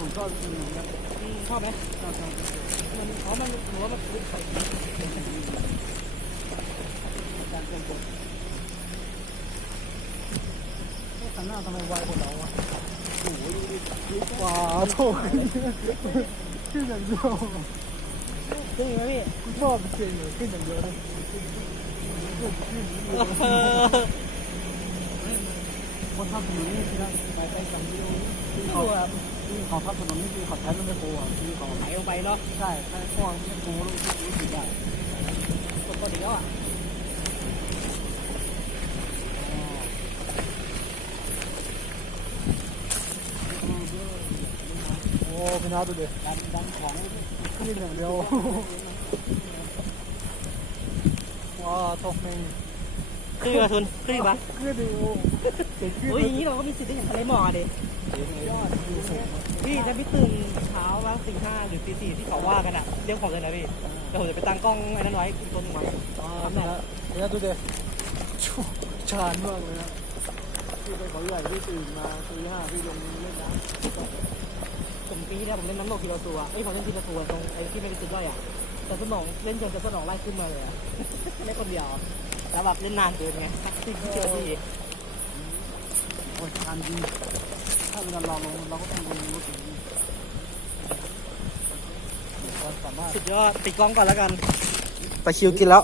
ผมชอบกินอย่างเงี้ยอืมชอบไหมชอบชอบมันอ๋อมันหนูว่ามันรู้ใส่การเป็นคนข้างหน้าทำไมไวกว่าเราอะโอ้โหดูดิว้าโถขึ้นอย่างเดียวซึ่งไหมพี่กูชอบจริงเลยขึ้นอย่างเดียวเลยคนทำถนนนี่คือไปไปสั่งที่ไม่เขา ที่เขาทำถนนนี่คือเขาใช้รถไม่โกอะที่เขาไหลลงไปเนาะใช่ใช่พวกไม่โกรู้รู้สึกได้ปกติแล้วอะโอ้พี่น้าดูดิดันดันของขึ้นอย่างเดียวว้าตกเมงขึ้นมาทุนขึ้นปะขึ้นดิโอ้เก่งขึ้นโอ้ยอย่างนี้เราก็มีสิทธิ์ได้เห็นทะเลหมอกอะดิยอด ดูสูงพี่จะพี่ตื่นเช้าว่าสี่ห้าหรือตีสี่ที่เขาว่ากันอะเรียกผมเลยนะพี่แต่ผมจะไปตั้งกล้องไอ้นั้นไว้อีกตัวหนึงไว้อ่าเนี่ยเนี่ยดูดิชานมากเลยนะที่ไปเขาใหญ่ที่ตื่นมาตีห้าที่ลงเล่นน้ำผมปีที่แล้วผมเล่นน้ำหนกทีละตัวเอ้ยผมเล่นทีละตัวตรงไอ้ที่ไม่ได้ติดด้วยอะแต่สนองเล่นจนจะสนองไล่ขึ้นมาเลยอะเล่นคนเดียวแล้วแบบเล่นนานเกินไงติดที่เจอพี่โอ้ยชานดี ถ้าเวลาเราลงเราก็ต้องลงรถถึงความสามารถสุดยอดติดกล้องก่อนแล้วกันไปชิวกินแล้ว